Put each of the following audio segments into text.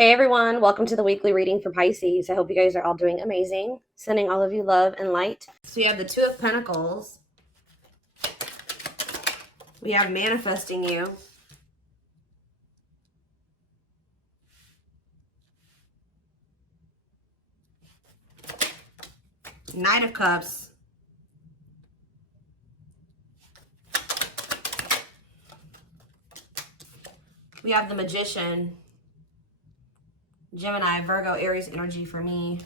Hey everyone, welcome to the weekly reading for Pisces. I hope you guys are all doing amazing. Sending all of you love and light. So we have the Two of Pentacles. We have manifesting you. Knight of Cups. We have the Magician. Gemini, Virgo, Aries energy for me.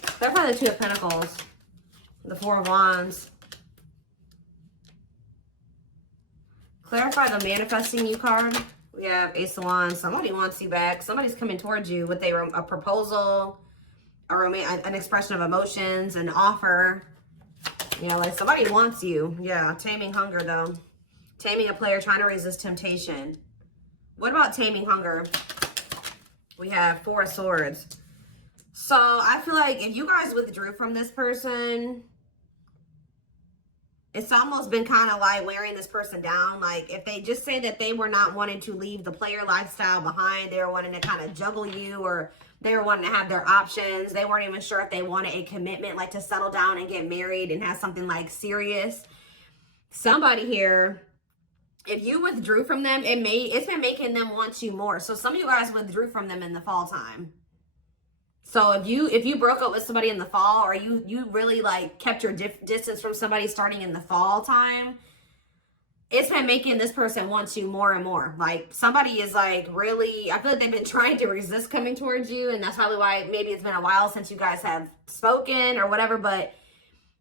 Clarify the Two of Pentacles. The Four of Wands. Clarify the manifesting you card. We have Ace of Wands. Somebody wants you back. Somebody's coming towards you with a proposal, an expression of emotions, an offer. You know, like somebody wants you. Yeah, taming hunger though. Taming a player trying to resist temptation. What about taming hunger? We have Four of Swords. So I feel like if you guys withdrew from this person, it's almost been kind of like wearing this person down. Like if they just say that they were not wanting to leave the player lifestyle behind, they were wanting to kind of juggle you, or they were wanting to have their options. They weren't even sure if they wanted a commitment, like to settle down and get married and have something like serious. Somebody here, if you withdrew from them, it's been making them want you more. So some of you guys withdrew from them in the fall time. So if you broke up with somebody in the fall, or you really like kept your distance from somebody starting in the fall time, it's been making this person want you more and more. Like somebody is like really, I feel like they've been trying to resist coming towards you, and that's probably why maybe it's been a while since you guys have spoken or whatever, but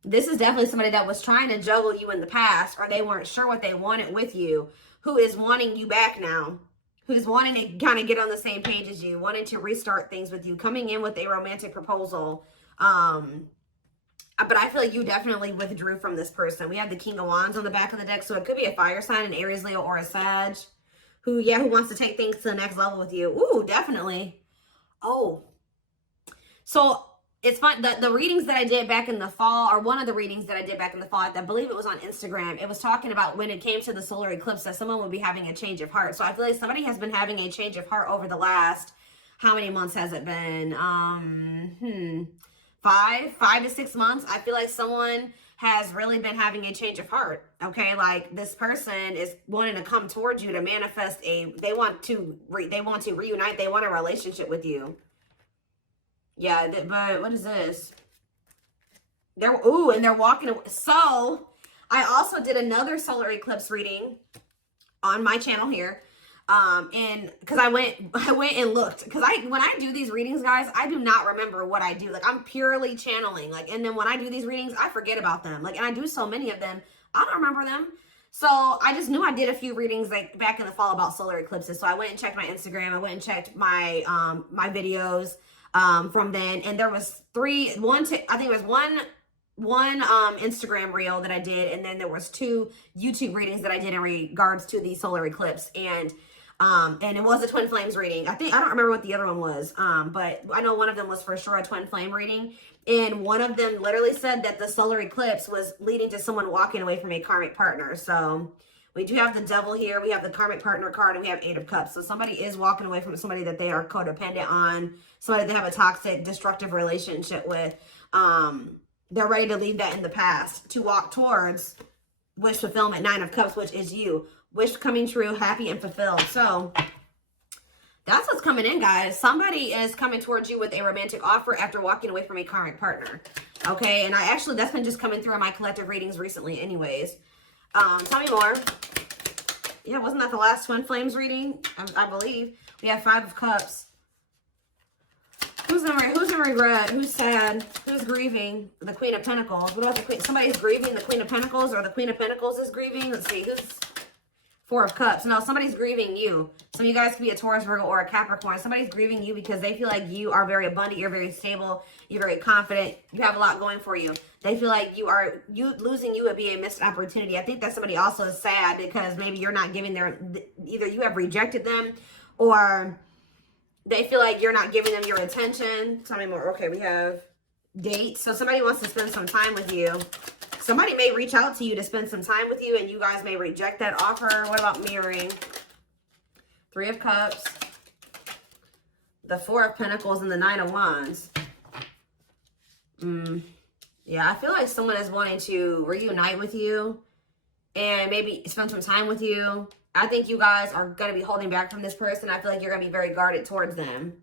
this is definitely somebody that was trying to juggle you in the past, or they weren't sure what they wanted with you, who is wanting you back now, who's wanting to kind of get on the same page as you, wanting to restart things with you, coming in with a romantic proposal. But I feel like you definitely withdrew from this person. We have the King of Wands on the back of the deck, so it could be a fire sign, an Aries, Leo, or a Sag, who wants to take things to the next level with you. Ooh, definitely. Oh, so it's fun. The readings that I did back in the fall, or one of the readings that I did back in the fall, I believe it was on Instagram, it was talking about when it came to the solar eclipse that someone would be having a change of heart. So I feel like somebody has been having a change of heart over the last, how many months has it been? 5 to 6 months. I feel like someone has really been having a change of heart. Okay, like this person is wanting to come towards you to manifest they want to reunite. They want a relationship with you. Yeah, but what is this? And they're walking away. So I also did another solar eclipse reading on my channel here. And because I went and looked, because when I do these readings, guys, I do not remember what I do. Like I'm purely channeling. Like, and then when I do these readings, I forget about them. Like, and I do so many of them, I don't remember them. So I just knew I did a few readings like back in the fall about solar eclipses. So I went and checked my Instagram. I went and checked my my videos from then, and there was I think it was one Instagram reel that I did, and then there was 2 YouTube readings that I did in regards to the solar eclipse, and it was a twin flames reading. I don't remember what the other one was, but I know one of them was for sure a twin flame reading, and one of them literally said that the solar eclipse was leading to someone walking away from a karmic partner. So we do have the Devil here, we have the karmic partner card, and we have 8 of Cups. So somebody is walking away from somebody that they are codependent on, somebody they have a toxic, destructive relationship with. They're ready to leave that in the past to walk towards wish fulfillment, 9 of Cups, which is you. Wish coming true, happy and fulfilled. So that's what's coming in, guys. Somebody is coming towards you with a romantic offer after walking away from a karmic partner. Okay, and that's been just coming through in my collective readings recently anyways. Tell me more. Yeah, wasn't that the last twin flames reading? I believe. We have 5 of Cups. Who's in regret? Who's sad? Who's grieving? The Queen of Pentacles. What about the Queen? Somebody's grieving the Queen of Pentacles, or the Queen of Pentacles is grieving. Let's see. Who's 4 of Cups? No, somebody's grieving you. Some of you guys could be a Taurus, Virgo, or a Capricorn. Somebody's grieving you because they feel like you are very abundant. You're very stable. You're very confident. You have a lot going for you. They feel like losing you would be a missed opportunity. I think that somebody also is sad because maybe you're not giving either you have rejected them, or they feel like you're not giving them your attention. Tell me more. Okay, we have dates. So somebody wants to spend some time with you. Somebody may reach out to you to spend some time with you, and you guys may reject that offer. What about mirroring? 3 of Cups. The Four of Pentacles and the Nine of Wands. Yeah, I feel like someone is wanting to reunite with you and maybe spend some time with you. I think you guys are going to be holding back from this person. I feel like you're going to be very guarded towards them.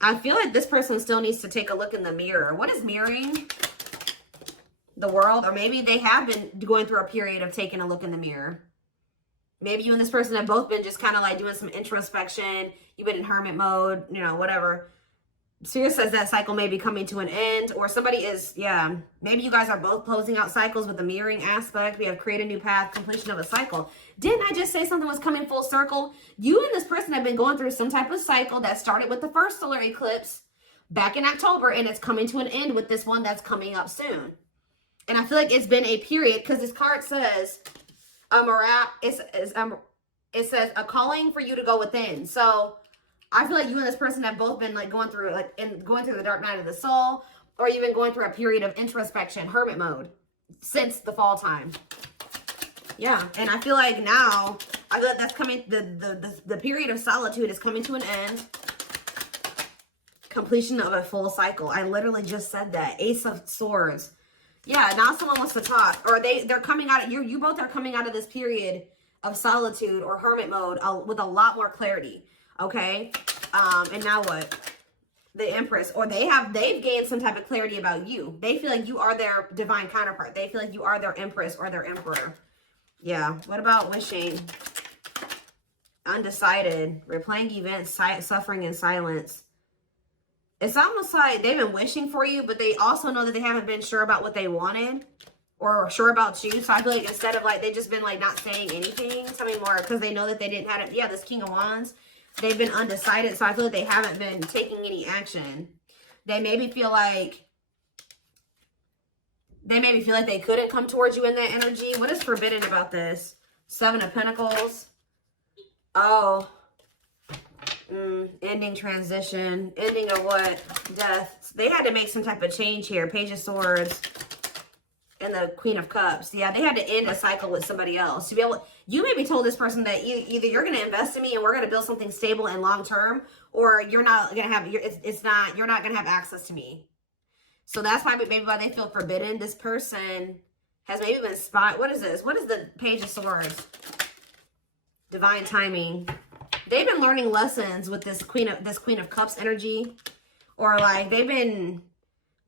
I feel like this person still needs to take a look in the mirror. What is mirroring? The world? Or maybe they have been going through a period of taking a look in the mirror. Maybe you and this person have both been just kind of like doing some introspection. You've been in hermit mode, you know, whatever. Spirit says that cycle may be coming to an end, or somebody is, yeah, maybe you guys are both closing out cycles with the mirroring aspect. We have create a new path, completion of a cycle. Didn't I just say something was coming full circle? You and this person have been going through some type of cycle that started with the first solar eclipse back in October, and it's coming to an end with this one that's coming up soon. And I feel like it's been a period, because this card says, it says a calling for you to go within. So I feel like you and this person have both been like going through the dark night of the soul, or you've been going through a period of introspection, hermit mode, since the fall time. Yeah, and I feel like now, I feel like that's coming, the period of solitude is coming to an end. Completion of a full cycle. I literally just said that. Ace of Swords. Yeah, now someone wants to talk, or they're coming out of, you both are coming out of this period of solitude or hermit mode with a lot more clarity. Okay, and now what? The Empress, or they've gained some type of clarity about you. They feel like you are their divine counterpart. They feel like you are their Empress or their Emperor. Yeah. What about wishing? Undecided. Replaying events, suffering in silence. It's almost like they've been wishing for you, but they also know that they haven't been sure about what they wanted or sure about you. So I feel like instead of like, they've just been like not saying anything, tell me more, because they know that they didn't have it. Yeah, this King of Wands. They've been undecided, so I feel like they haven't been taking any action. They maybe feel like they couldn't come towards you in that energy. What is forbidden about this? Seven of Pentacles. Oh. Ending, transition. Ending of what? Death. They had to make some type of change here. Page of Swords. And the Queen of Cups. Yeah, they had to end a cycle with somebody else. To be able, you maybe told this person that either you're going to invest in me and we're going to build something stable and long term, or you're not going to have, you're not going to have access to me. So that's why maybe why they feel forbidden. This person has maybe been what is this? What is the Page of Swords? Divine timing. They've been learning lessons with this Queen of Cups energy, or like they've been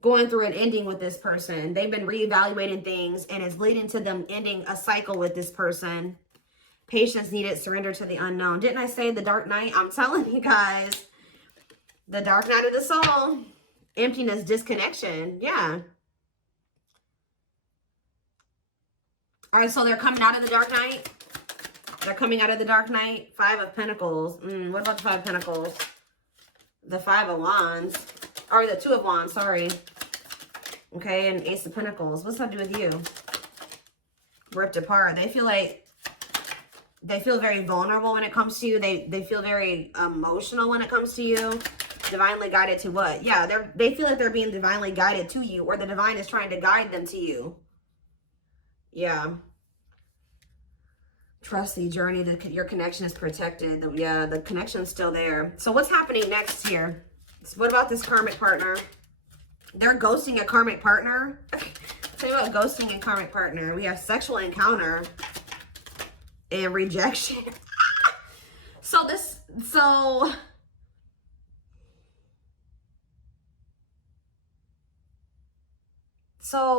going through an ending with this person. They've been reevaluating things, and it's leading to them ending a cycle with this person. Patience needed, surrender to the unknown. Didn't I say the dark night? I'm telling you guys. The dark night of the soul. Emptiness, disconnection. Yeah. All right, so they're coming out of the dark night. They're coming out of the dark night. Five of Pentacles. What about the Five of Pentacles? The Five of Wands. Or the Two of Wands, sorry. Okay, and Ace of Pentacles. What's that do with you? Ripped apart. They feel very vulnerable when it comes to you. They feel very emotional when it comes to you. Divinely guided to what? Yeah, they feel like they're being divinely guided to you, or the divine is trying to guide them to you. Yeah. Trust the journey. Your connection is protected. Yeah, the connection's still there. So what's happening next here? What about this karmic partner? They're ghosting a karmic partner. Tell you about ghosting and karmic partner. We have sexual encounter and rejection. So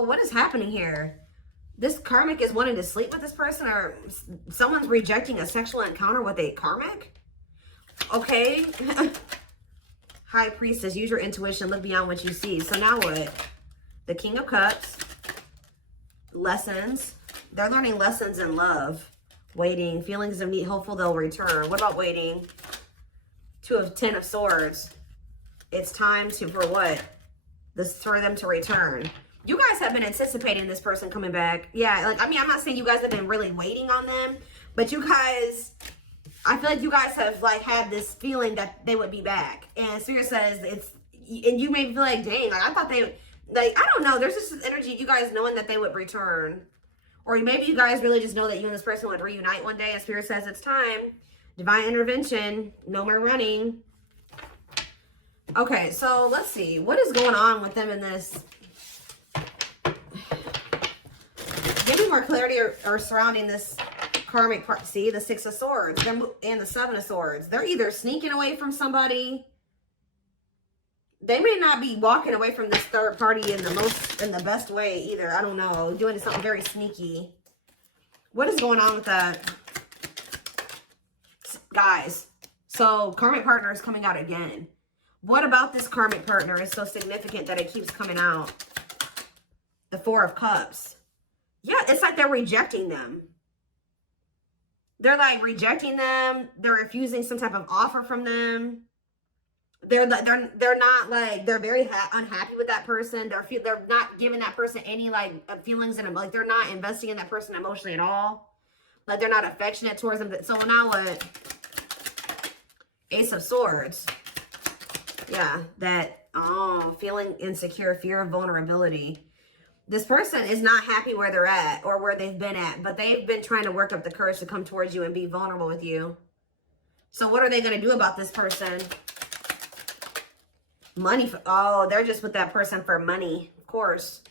what is happening here? This karmic is wanting to sleep with this person, or someone's rejecting a sexual encounter with a karmic? Okay. High Priestess, use your intuition, look beyond what you see. So now what? The King of Cups. Lessons. They're learning lessons in love. Waiting. Feelings of need, hopeful they'll return. What about waiting? Ten of Swords. It's time for what? For them to return. You guys have been anticipating this person coming back. Yeah, like, I mean, I'm not saying you guys have been really waiting on them, but you guys, I feel like you guys have like had this feeling that they would be back. And Spirit says and you may feel like, dang, like I thought they, like, I don't know. There's just this energy, you guys knowing that they would return. Or maybe you guys really just know that you and this person would reunite one day, and Spirit says it's time. Divine intervention. No more running. Okay, so let's see. What is going on with them in this? Give me more clarity or surrounding this karmic part. See, the Six of Swords and the Seven of Swords. They're either sneaking away from somebody. They may not be walking away from this third party in the best way either. I don't know. Doing something very sneaky. What is going on with that? Guys, so karmic partner is coming out again. What about this karmic partner is so significant that it keeps coming out? The Four of Cups. Yeah, it's like they're rejecting them. They're like rejecting them. They're refusing some type of offer from them. They're not like, they're very unhappy with that person. They're not giving that person any like feelings and like they're not investing in that person emotionally at all. Like they're not affectionate towards them. So now what? Ace of Swords. Yeah, that, oh, feeling insecure, fear of vulnerability. This person is not happy where they're at or where they've been at, but they've been trying to work up the courage to come towards you and be vulnerable with you. So what are they going to do about this person? Money. Oh, they're just with that person for money, of course.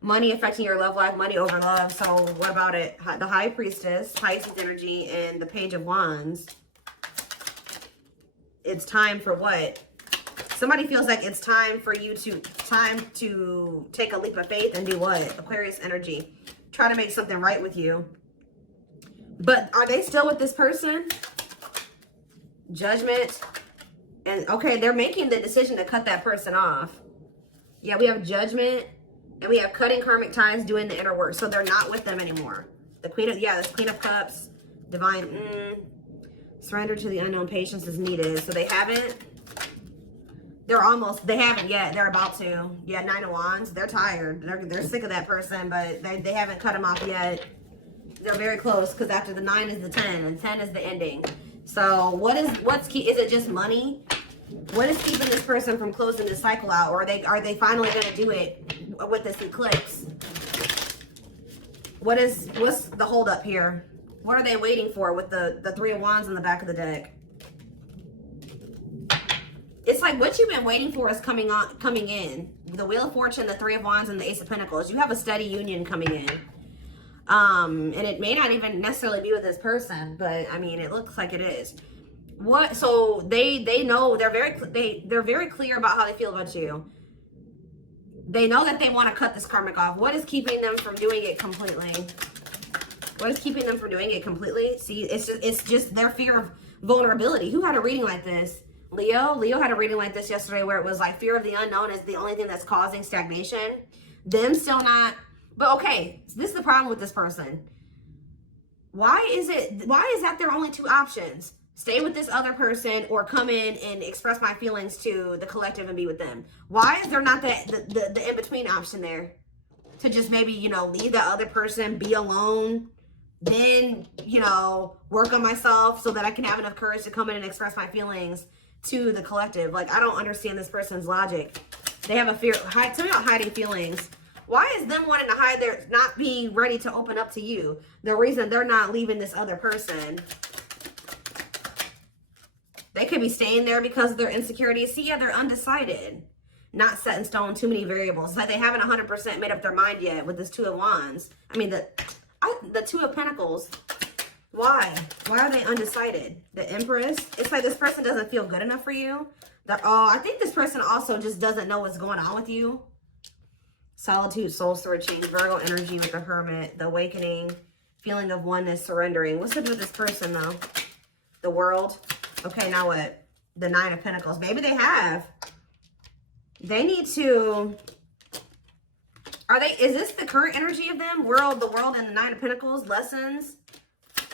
Money affecting your love life, money over love. So what about it? The High Priestess, Pisces energy, and the Page of Wands. It's time for what? Somebody feels like it's time for you to take a leap of faith and do what? Aquarius energy. Try to make something right with you. But are they still with this person? Judgment. And okay, they're making the decision to cut that person off. Yeah, we have Judgment. And we have cutting karmic ties, doing the inner work. So they're not with them anymore. The Queen of, yeah, this Queen of Cups. Divine, surrender to the unknown, patience is needed. So they haven't. They haven't yet. They're about to. Yeah, Nine of Wands. They're tired. They're sick of that person, but they haven't cut them off yet. They're very close because after the 9 is the 10, and 10 is the ending. So what's key? Is it just money? What is keeping this person from closing this cycle out? Or are they finally going to do it with this eclipse? What's the holdup here? What are they waiting for with the Three of Wands on the back of the deck? It's like what you've been waiting for is coming in. The Wheel of Fortune, the Three of Wands, and the Ace of Pentacles. You have a steady union coming in. And it may not even necessarily be with this person, but I mean, it looks like it is. What? So they know, they're very clear about how they feel about you. They know that they want to cut this karmic off. What is keeping them from doing it completely? What is keeping them from doing it completely? See, it's just their fear of vulnerability. Who had a reading like this? Leo had a reading like this yesterday where it was like fear of the unknown is the only thing that's causing stagnation. Them still not. But okay, this is the problem with this person. Why is that their only two options? Stay with this other person or come in and express my feelings to the collective and be with them. Why is there not the in-between option there? To just maybe, leave the other person, be alone, then, work on myself so that I can have enough courage to come in and express my feelings to the collective. Like, I don't understand this person's logic. They have a fear. Tell me about hiding feelings. Why is them wanting to hide their, not being ready to open up to you? The reason they're not leaving this other person. They could be staying there because of their insecurities. See, yeah, they're undecided. Not set in stone, too many variables. It's like they haven't 100% made up their mind yet with this Two of Wands. I mean, the Two of Pentacles. Why? Why are they undecided? The Empress. It's like this person doesn't feel good enough for you. I think this person also just doesn't know what's going on with you. Solitude, soul searching, Virgo energy with the Hermit, the Awakening, feeling of oneness, surrendering. What's up with this person, though? The World. Okay, now what? The Nine of Pentacles. Maybe they have. They need to... Is this the current energy of them? The World, and the Nine of Pentacles. Lessons.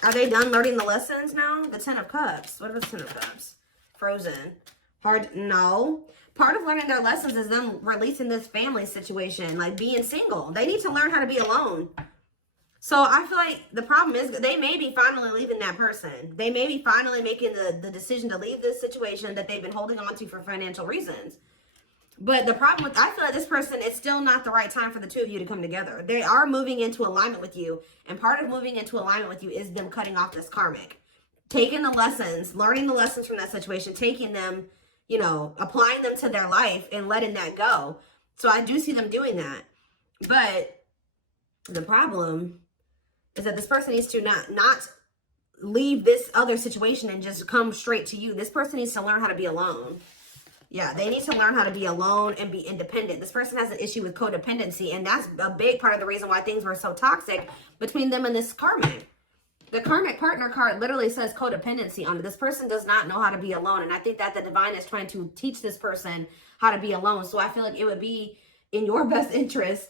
Are they done learning the lessons now? The Ten of Cups. What about the Ten of Cups? Frozen. No. Part of learning their lessons is them releasing this family situation, like being single. They need to learn how to be alone. So I feel like the problem is they may be finally leaving that person. They may be finally making the decision to leave this situation that they've been holding on to for financial reasons. But the problem with, I feel like this person, it's still not the right time for the two of you to come together. They are moving into alignment with you. And part of moving into alignment with you is them cutting off this karmic. taking the lessons, learning the lessons from that situation, taking them, you know, applying them to their life and letting that go. So I do see them doing that. But the problem is that this person needs to not leave this other situation and just come straight to you. This person needs to learn how to be alone. Yeah, they need to learn how to be alone and be independent. This person has an issue with codependency, and that's a big part of the reason why things were so toxic between them and this karmic. The karmic partner card literally says codependency on it. This person does not know how to be alone, and I think that the divine is trying to teach this person how to be alone. So I feel like it would be in your best interest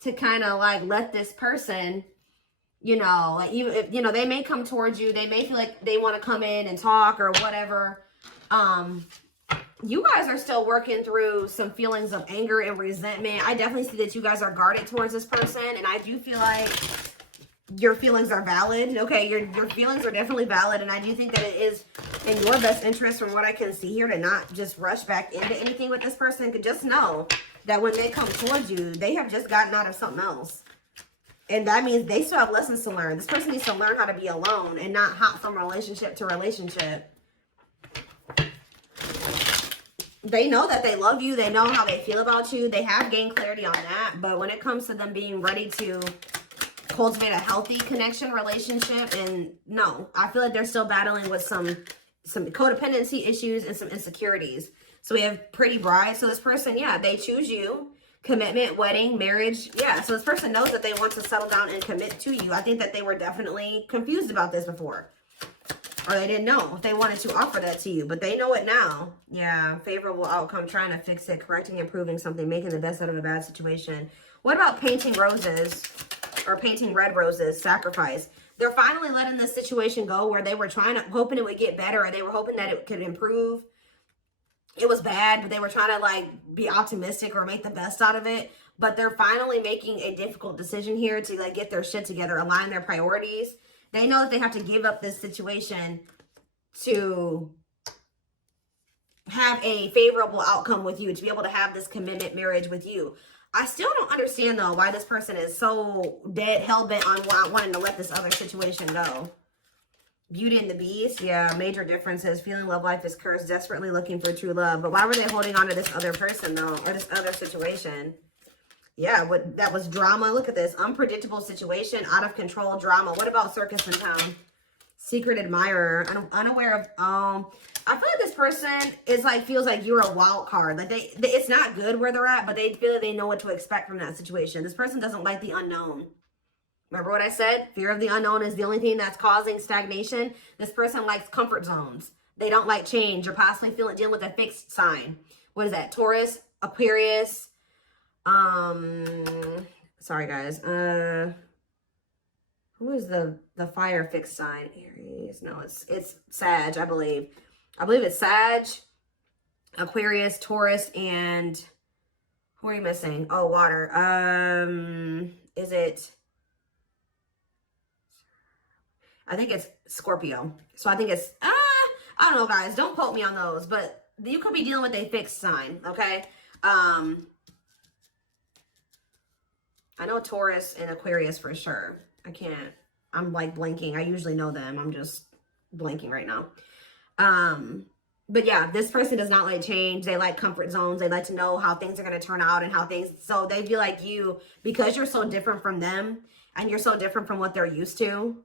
to kind of like let this person, you know, like you know, they may come towards you. They may feel like they want to come in and talk or whatever. You guys are still working through some feelings of anger and resentment. I definitely see that you guys are guarded towards this person, and I do feel like your feelings are valid. Okay, your feelings are definitely valid, and I do think that it is in your best interest, from what I can see here, to not just rush back into anything with this person. Could just know that when they come towards you, they have just gotten out of something else, and that means they still have lessons to learn. This person needs to learn how to be alone and not hop from relationship to relationship. They know that they love you. They know how they feel about you. They have gained clarity on that. But when it comes to them being ready to cultivate a healthy connection, relationship, and no, I feel like they're still battling with some codependency issues and some insecurities. So we have pretty bride. So this person, yeah, they choose you. Commitment, wedding, marriage. Yeah, so this person knows that they want to settle down and commit to you. I think that they were definitely confused about this before. Or they didn't know if they wanted to offer that to you, but they know it now. Yeah, favorable outcome, trying to fix it, correcting, improving something, making the best out of a bad situation. What about painting roses or painting red roses, sacrifice? They're finally letting this situation go where they were hoping it would get better, or they were hoping that it could improve. It was bad, but they were trying to like be optimistic or make the best out of it. But they're finally making a difficult decision here to like get their shit together, align their priorities. They know that they have to give up this situation to have a favorable outcome with you, to be able to have this commitment marriage with you. I still don't understand, though, why this person is so dead, hell-bent on wanting to let this other situation go. Beauty and the Beast. Yeah, major differences. Feeling love life is cursed. Desperately looking for true love. But why were they holding on to this other person, though, or this other situation? Yeah, that was drama. Look at this. Unpredictable situation, out of control drama. What about circus in town? Secret admirer, unaware of, I feel like this person is like, feels like you're a wild card. Like it's not good where they're at, but they feel like they know what to expect from that situation. This person doesn't like the unknown. Remember what I said? Fear of the unknown is the only thing that's causing stagnation. This person likes comfort zones. They don't like change, or possibly dealing with a fixed sign. What is that? Taurus, Aquarius, sorry guys, who is the fire fixed sign? Aries. No, it's Sag, I believe it's Sag, Aquarius, Taurus, and who are you missing? Oh, water. Is it, I think it's Scorpio. So I think it's I don't know, guys, don't quote me on those, but you could be dealing with a fixed sign. Okay. I know Taurus and Aquarius for sure. I'm like blanking. I usually know them. I'm just blanking right now. But yeah, this person does not like change. They like comfort zones. They like to know how things are going to turn out and so they feel like you, because you're so different from them and you're so different from what they're used to.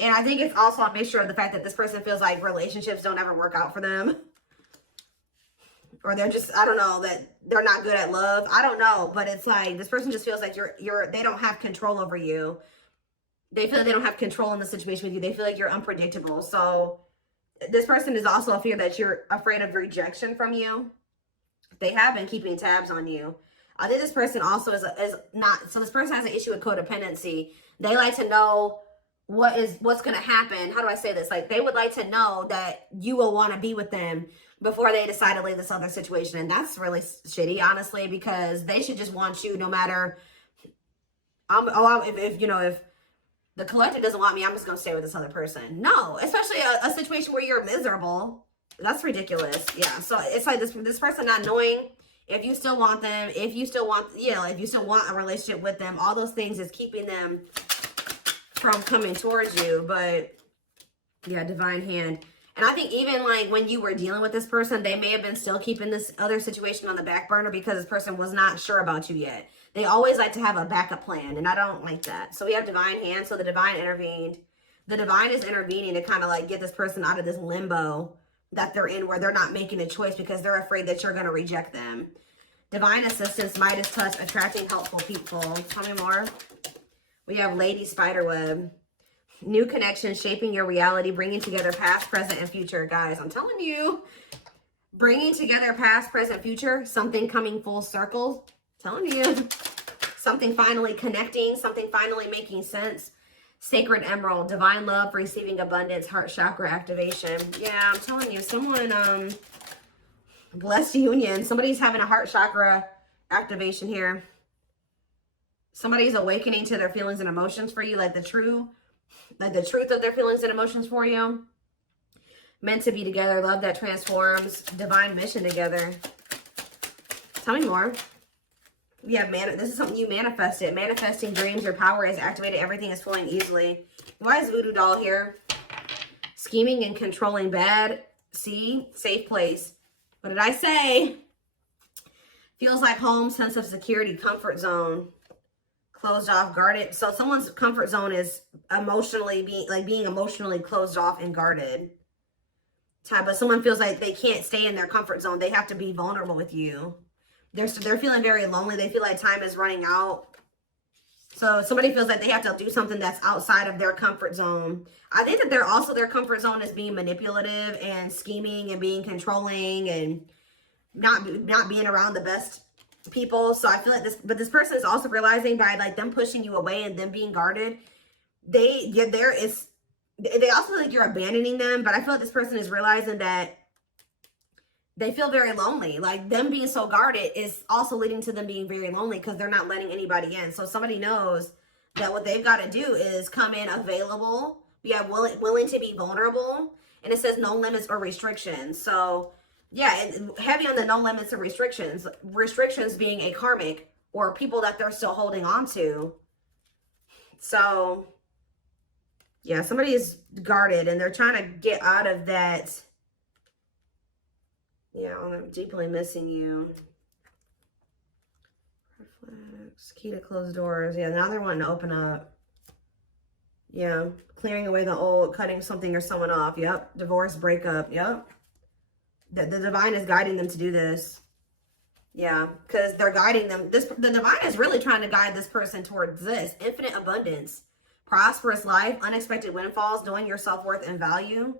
And I think it's also a mixture of the fact that this person feels like relationships don't ever work out for them. Or they're just, I don't know, that they're not good at love. I don't know, but it's like this person just feels like they don't have control over you. They feel like they don't have control in the situation with you. They feel like you're unpredictable. So this person is also a fear that you're afraid of rejection from you. They have been keeping tabs on you. I think this person also is not, so this person has an issue with codependency. They like to know what's going to happen. How do I say this? Like they would like to know that you will want to be with them before they decide to leave this other situation. And that's really shitty, honestly, because they should just want you no matter, if the collective doesn't want me, I'm just going to stay with this other person. No, especially a situation where you're miserable. That's ridiculous. Yeah. So it's like this person not knowing if you still want them, if you still want a relationship with them, all those things is keeping them from coming towards you. But Yeah, divine hand. And I think even like when you were dealing with this person, they may have been still keeping this other situation on the back burner because this person was not sure about you yet. They always like to have a backup plan, and I don't like that. So we have divine hand. So the divine intervened. The divine is intervening to kind of like get this person out of this limbo that they're in where they're not making a choice because they're afraid that you're going to reject them. Divine assistance, Midas touch, attracting helpful people. Tell me more. We have Lady Spiderweb. New connections, shaping your reality, bringing together past, present, and future. Guys, I'm telling you, bringing together past, present, future, something coming full circle. Telling you, something finally connecting, something finally making sense. Sacred Emerald, divine love, receiving abundance, heart chakra activation. Yeah, I'm telling you, someone, blessed union. Somebody's having a heart chakra activation here. Somebody's awakening to their feelings and emotions for you, like the truth of their feelings and emotions for you. Meant to be together, love that transforms, divine mission together. Tell me more. We have this is something you manifested. Manifesting dreams, your power is activated, everything is flowing easily. Why is Voodoo Doll here? Scheming and controlling bad. See, safe place. What did I say? Feels like home, sense of security, comfort zone. Closed off, guarded. So someone's comfort zone is emotionally being emotionally closed off and guarded. But someone feels like they can't stay in their comfort zone. They have to be vulnerable with you. They're feeling very lonely. They feel like time is running out. So somebody feels like they have to do something that's outside of their comfort zone. I think that their comfort zone is being manipulative and scheming and being controlling and not being around the best people. So I feel like this person is also realizing by like them pushing you away and them being guarded, they also feel like you're abandoning them. But I feel like this person is realizing that they feel very lonely. Like them being so guarded is also leading to them being very lonely because they're not letting anybody in. So somebody knows that what they've got to do is come in available. We have willing to be vulnerable. And it says no limits or restrictions. So yeah, and heavy on the no limits and restrictions. Restrictions being a karmic or people that they're still holding on to. So yeah, somebody is guarded and they're trying to get out of that. Yeah, I'm deeply missing you. Reflex, key to close doors. Yeah, now they're wanting to open up. Yeah, clearing away the old, cutting something or someone off. Yep, divorce, breakup. Yep. The divine is guiding them to do this. Yeah, because they're guiding them. The divine is really trying to guide this person towards this. Infinite abundance, prosperous life, unexpected windfalls, knowing your self-worth and value.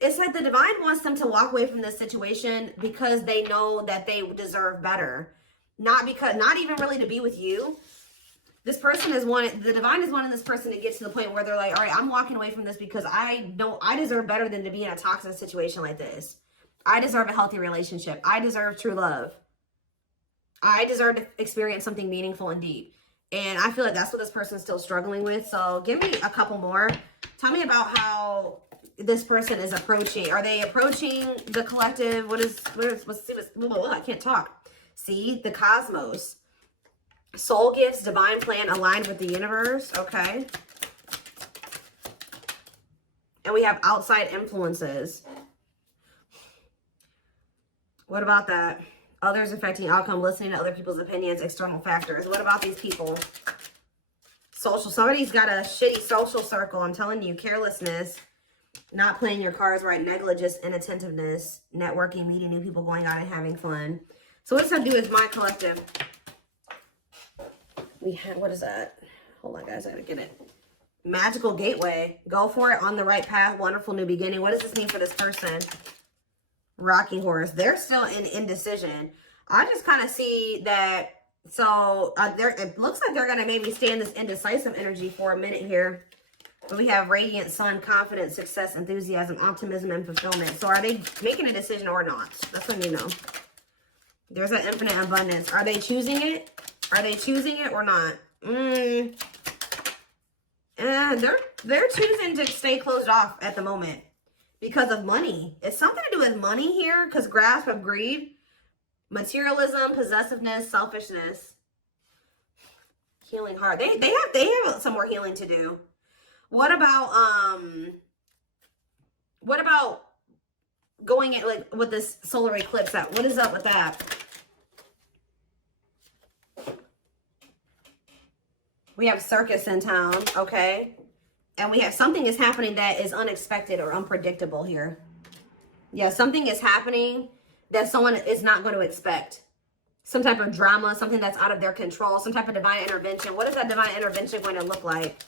It's like the divine wants them to walk away from this situation because they know that they deserve better. Not even really to be with you. This person the divine is wanting this person to get to the point where they're like, all right, I'm walking away from this because I know I deserve better than to be in a toxic situation like this. I deserve a healthy relationship. I deserve true love. I deserve to experience something meaningful and deep. And I feel like that's what this person is still struggling with. So give me a couple more. Tell me about how this person is approaching. Are they approaching the collective? Let's see, I can't talk. See, the cosmos. Soul gifts, divine plan aligned with the universe. Okay. And we have outside influences. What about that? Others affecting outcome, listening to other people's opinions, external factors. What about these people? Social. Somebody's got a shitty social circle. I'm telling you, carelessness, not playing your cards right, negligence, inattentiveness, networking, meeting new people, going out and having fun. So what does that do with my collective? What is that? Hold on, guys. I gotta get it. Magical gateway. Go for it. On the right path. Wonderful new beginning. What does this mean for this person? Rocking horse. They're still in indecision. I just kind of see that. So it looks like they're going to maybe stay in this indecisive energy for a minute here. But we have radiant sun, confidence, success, enthusiasm, optimism, and fulfillment. So are they making a decision or not? That's when you know. There's an infinite abundance. Are they choosing it? Are they choosing it or not? They're choosing to stay closed off at the moment. Because of money. It's something to do with money here. Because grasp of greed. Materialism, possessiveness, selfishness. Healing heart. They have some more healing to do. What about What about going at like with this solar eclipse? What is up with that? We have circus in town, okay? And we have something is happening that is unexpected or unpredictable here. Yeah, something is happening that someone is not going to expect. Some type of drama, something that's out of their control, some type of divine intervention. What is that divine intervention going to look like?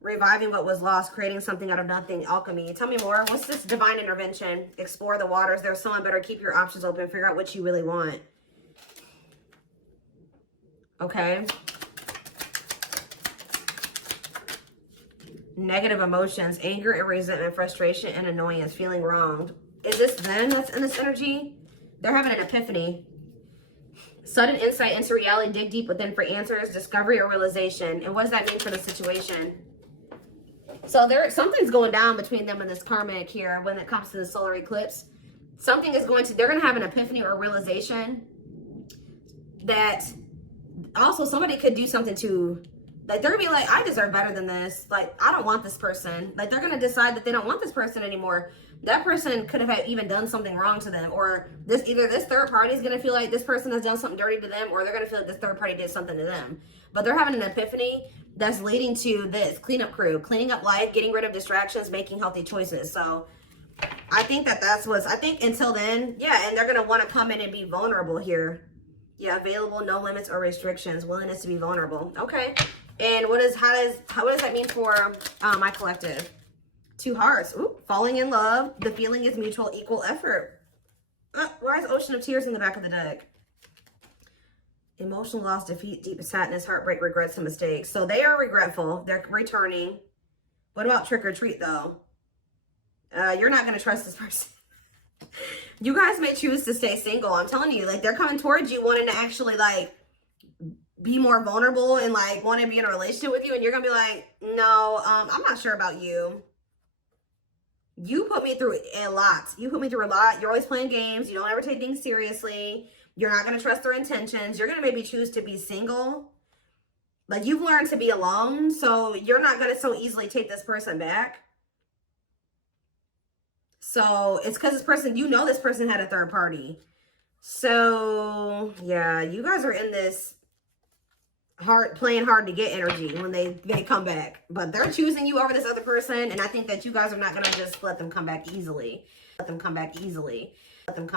Reviving what was lost, creating something out of nothing, alchemy. Tell me more. What's this divine intervention? Explore the waters. There's someone better. Keep your options open. Figure out what you really want. Okay. Negative emotions, anger and resentment, frustration and annoyance, feeling wronged. Is this them that's in this energy? They're having an epiphany. Sudden insight into reality, dig deep within for answers, discovery or realization. And what does that mean for the situation? So something's going down between them and this karmic here when it comes to the solar eclipse. Something is they're going to have an epiphany or realization that also somebody could do something to, like, they're gonna be like, I deserve better than this. Like, I don't want this person. Like, they're gonna decide that they don't want this person anymore. That person could have even done something wrong to them, or either this third party is gonna feel like this person has done something dirty to them, or they're gonna feel like this third party did something to them. But they're having an epiphany that's leading to this cleanup crew, cleaning up life, getting rid of distractions, making healthy choices. So I think I think until then, yeah, and they're gonna want to come in and be vulnerable here. Yeah, available, no limits or restrictions, willingness to be vulnerable. Okay. And what does that mean for my collective? 2 hearts. Ooh, falling in love. The feeling is mutual, equal effort. Why is Ocean of Tears in the back of the deck? Emotional loss, defeat, deep sadness, heartbreak, regrets, and mistakes. So they are regretful. They're returning. What about trick or treat, though? You're not going to trust this person. You guys may choose to stay single. I'm telling you, like, they're coming towards you wanting to actually, like, be more vulnerable and, like, want to be in a relationship with you. And you're going to be like, no, I'm not sure about you. You put me through a lot. You put me through a lot. You're always playing games. You don't ever take things seriously. You're not going to trust their intentions. You're going to maybe choose to be single. Like, you've learned to be alone. So you're not going to so easily take this person back. So it's because this person, this person had a third party. So yeah, you guys are in this playing hard to get energy when they come back. But they're choosing you over this other person. And I think that you guys are not going to just let them come back easily. Let them come back easily. Let them come